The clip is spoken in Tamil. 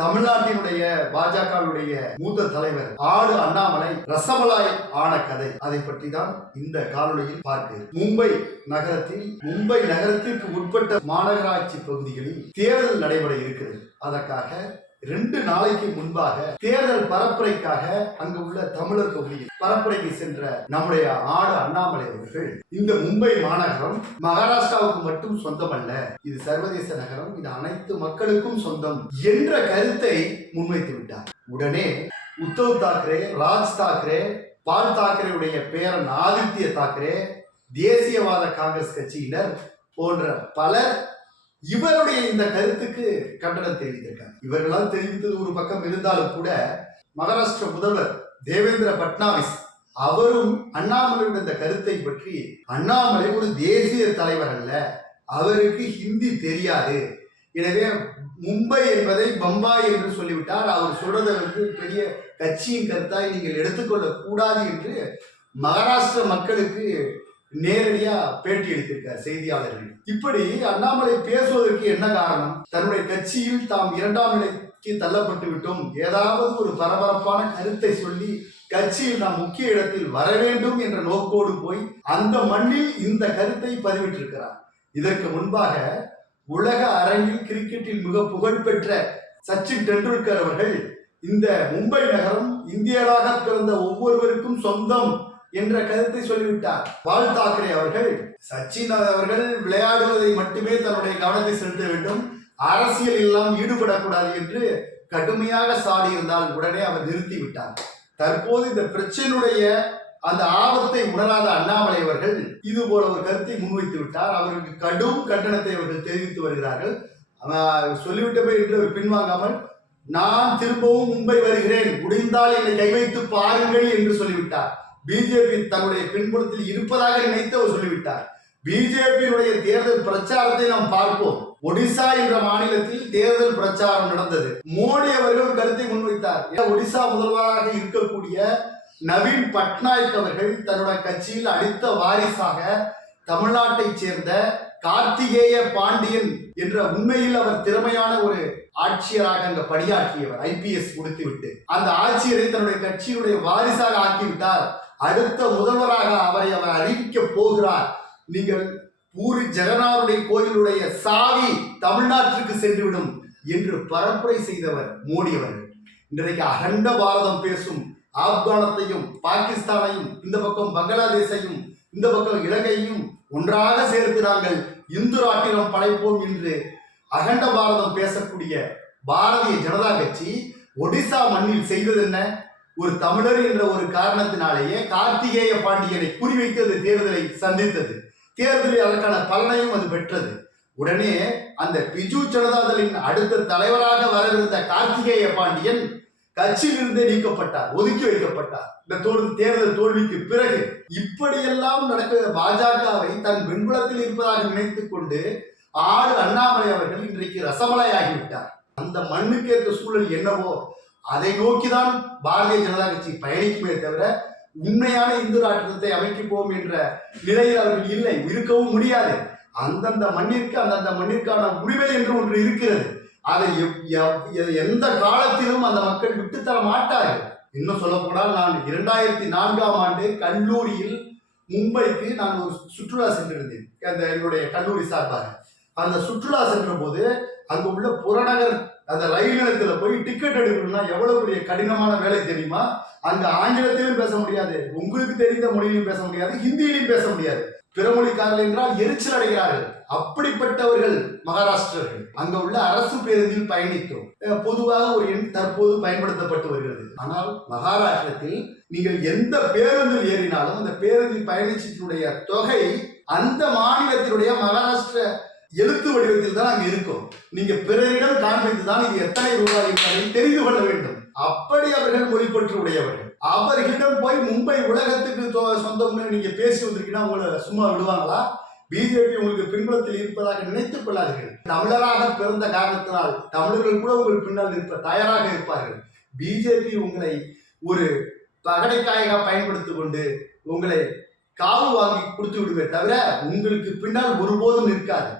தமிழ்நாட்டினுடைய பாஜகவுடைய மூத்த தலைவர் ஆடு அண்ணாமலை ரசமலாய் ஆன கதை, அதை பற்றி தான் இந்த காணொளியில் பார்க்கிறோம். மும்பை நகரத்திற்கு உட்பட்ட மாநகராட்சி பகுதிகளில் தேர்தல் நடைபெற இருக்கிறது. அதற்காக 2 நாளைக்கு முன்பாக தேர்தல் பரப்புரைக்காக அங்கு உள்ள தமிழர் பகுதியில் பரப்புரைக்கு சென்ற நம்முடைய ஆடு அண்ணாமலை அவர்கள், இந்த மும்பை மாநகரம் மகாராஷ்டிராவுக்கு மட்டும் சொந்தமல்ல, இது சர்வதேச நகரம், இது அனைத்து மக்களுக்கும் சொந்தம் என்ற கருத்தை முன்வைத்து விட்டார். உடனே உத்தவ் தாக்கரே, ராஜ் தாக்கரே, பால் தாக்கரேவுடைய பேரன் ஆதித்ய தாக்கரே, தேசியவாத காங்கிரஸ் கட்சியினர் போன்ற பலர் இவருடைய இந்த கருத்துக்கு கண்டனம் தெரிவித்திருக்காங்க. இவர்களால் தெரிவித்தது ஒரு பக்கம் இருந்தாலும் கூட மகாராஷ்டிர முதல்வர் தேவேந்திர பட்னாவிஸ் அவரும் அண்ணாமலையுடைய இந்த கருத்தை பற்றி, அண்ணாமலை ஒரு தேசிய தலைவர் அல்ல, அவருக்கு ஹிந்தி தெரியாது, எனவே மும்பை என்பதை பம்பாய் என்று சொல்லிவிட்டார், அவர் சொல்றதை பெரிய கட்சியின் கருத்தாய் நீங்கள் எடுத்துக்கொள்ள கூடாது என்று மகாராஷ்டிர மக்களுக்கு நேரடியா பேட்டி அளித்திருக்கார் செய்தியாளர்கள். இப்படி அண்ணாமலை பேசுவதற்கு என்ன காரணம்? தன்னுடைய கட்சியில் தாம் 2ஆம் நிலைக்கு தள்ளப்பட்டு விட்டோம், ஏதாவது ஒரு பரபரப்பான கருத்தை சொல்லி கட்சியில் நாம் முக்கிய இடத்தில் வர வேண்டும் என்ற நோக்கோடு போய் அந்த மண்ணில் இந்த கருத்தை பதிவிட்டிருக்கிறார். இதற்கு முன்பாக உலக அரங்கில் கிரிக்கெட்டில் மிக புகழ்பெற்ற சச்சின் டெண்டுல்கர் அவர்கள், இந்த மும்பை நகரம் இந்தியராக பிறந்த ஒவ்வொருவருக்கும் சொந்தம் என்ற கருத்தை சொல்லிவிட்டார். பால் தாக்கரே அவர்கள், சச்சின் அவர்கள் விளையாடுவதை மட்டுமே தன்னுடைய கவனத்தை செலுத்த வேண்டும், அரசியல் எல்லாம் ஈடுபடக்கூடாது என்று கடுமையாக சாடியிருந்தால் உடனே அவர் நிறுத்திவிட்டார். தற்போது இந்த பிரச்சனையுடைய அந்த ஆபத்தை உணராத அண்ணாமலை அவர்கள் இது போல ஒரு கருத்தை முன்வைத்து விட்டார். அவருக்கு கடும் கண்டனத்தை அவர்கள் தெரிவித்து வருகிறார்கள். சொல்லிவிட்டமே என்று பின்வாங்காமல், நான் திரும்பவும் மும்பை வருகிறேன், முடிந்தால் என்னை கை வைத்து பாருங்கள் என்று சொல்லிவிட்டார். பிஜேபி தன்னுடைய பின்புலத்தில் இருப்பதாக நினைத்து அவர் சொல்லிவிட்டார். பிஜேபியினுடைய தேர்தல் பிரச்சாரத்தை நாம் பார்ப்போம். ஒடிசா என்ற மாநிலத்தில் தேர்தல் பிரச்சாரம் நடந்தது. மோடி அவர்கள் கருத்தை முன்வைத்தார். ஒடிசா முதல்வராக இருக்கக்கூடிய நவீன் பட்நாயக் அவர்கள் தன்னுடைய கட்சியில் அடுத்த வாரிசாக தமிழ்நாட்டை சேர்ந்த கார்த்திகேய பாண்டியன் என்ற உண்மையில் அவர் திறமையான ஒரு ஆட்சியராக அங்க பணியாற்றியவர், IPS கொடுத்துவிட்டு அந்த ஆட்சியரை தன்னுடைய கட்சியினுடைய வாரிசாக ஆக்கிவிட்டார். அடுத்த முதல்வராக அவரை அவர் அறிவிக்க போகிறார். நீங்கள் பூரி ஜெகநாதருடைய கோயிலுடைய சாவி தமிழ்நாட்டிற்கு சென்றுவிடும் என்று பரப்புரை செய்தவர் மோடி அவர்கள். இன்றைக்கு அகண்ட பாரதம் பேசும் ஆப்கானத்தையும் பாகிஸ்தானையும், இந்த பக்கம் பங்களாதேஷையும், இந்த பக்கம் இலங்கையையும் ஒன்றாக சேர்த்து நாங்கள் இந்து ராட்டினம் படைப்போம் என்று அகண்ட பாரதம் பேசக்கூடிய பாரதிய ஜனதா கட்சி ஒடிசா மண்ணில் செய்தது என்ன? ஒரு தமிழர் என்ற ஒரு காரணத்தினாலேயே கார்த்திகேய பாண்டியனை குறிவைத்து தேர்தலை சந்தித்தது. தேர்தலில் அதற்கான பலனையும் அது பெற்றது. உடனே அந்த பிஜு ஜனதாதளின் அடுத்த தலைவராக வரவிருந்த கார்த்திகேய பாண்டியன் கட்சியிலிருந்தே நீக்கப்பட்டார், ஒதுக்கி வைக்கப்பட்டார். இந்த தேர்தல் தோல்விக்கு பிறகு இப்படியெல்லாம் நடக்கிற பாஜகவை தன் பின்புலத்தில் இருப்பதாக நினைத்துக் கொண்டு ஆடு அண்ணாமலை அவர்கள் இன்றைக்கு ரசமலாய் ஆகிவிட்டார். அந்த மண்ணுக்கு ஏற்ற சூழல் என்னவோ அதை நோக்கிதான் பாரதிய ஜனதா கட்சி பயணிக்குமே தவிர உண்மையான இந்து ராட்டினத்தை அமைக்கப்போம் என்ற நிலையில் அவர்கள் இல்லை, இருக்கவும் முடியாது. அந்தந்த மண்ணிற்கான உரிமை என்று ஒன்று இருக்கிறது. அதை எந்த காலத்திலும் அந்த மக்கள் விட்டுத்தர மாட்டார்கள். இன்னும் சொல்ல போனால், நான் 2004ஆம் ஆண்டு கல்லூரியில் மும்பைக்கு நான் ஒரு சுற்றுலா சென்றிருந்தேன், அந்த என்னுடைய கல்லூரி சார்பாக. அந்த சுற்றுலா சென்ற போது அங்கு உள்ள புறநகர் அந்த ரயில் நிலையத்தில் போய் டிக்கெட் எடுக்கணும்னா எவ்வளவு பெரிய கடினமான வேலை தெரியுமா? அங்க ஆங்கிலத்திலும் பேச முடியாது, உங்களுக்கு தெரிந்த மொழியிலும் பேச முடியாது, ஹிந்தியிலும் பேச முடியாது. பிறமொழிக்காரர்கள் என்றால் எரிச்சல் அடைகிறார்கள். அப்படிப்பட்டவர்கள் மகாராஷ்டிரர்கள். அங்க உள்ள அரசு பேருந்தில் பயணித்தோம். பொதுவாக ஒரு எண் தற்போது பயன்படுத்தப்பட்டு வருகிறது. ஆனால் மகாராஷ்டிரத்தில் நீங்கள் எந்த பேருந்தில் ஏறினாலும் அந்த பேருந்தில் பயணிச்சத்தினுடைய தொகை அந்த மாநிலத்தினுடைய மகாராஷ்டிர எழுத்து வடிவத்தில் தான் அங்க இருக்கும். நீங்க பிறரிடம் காண்பித்துதான் இது எத்தனை ரூபாய் என்பதை தெரிந்து கொள்ள வேண்டும். அப்படி அவர்கள் மொழிப்பற்று உடையவர்கள். அவர்களிடம் போய் மும்பை உலகத்துக்கு சொந்தம்னு நீங்க பேசி வந்திருக்கீங்கன்னா உங்களை சும்மா விடுவாங்களா? பிஜேபி உங்களுக்கு பின்புலத்தில் இருப்பதாக நினைத்துக் கொள்ளாதீர்கள். தமிழராக பிறந்த காரணத்தினால் தமிழர்கள் கூட உங்கள் பின்னால் இருப்ப தயாராக இருப்பார்கள். பிஜேபி உங்களை ஒரு பகடைக்காயாக பயன்படுத்திக் கொண்டு உங்களை காவு வாங்கி கொடுத்து விடுவே தவிர உங்களுக்கு பின்னால் ஒருபோதும் நிற்காது.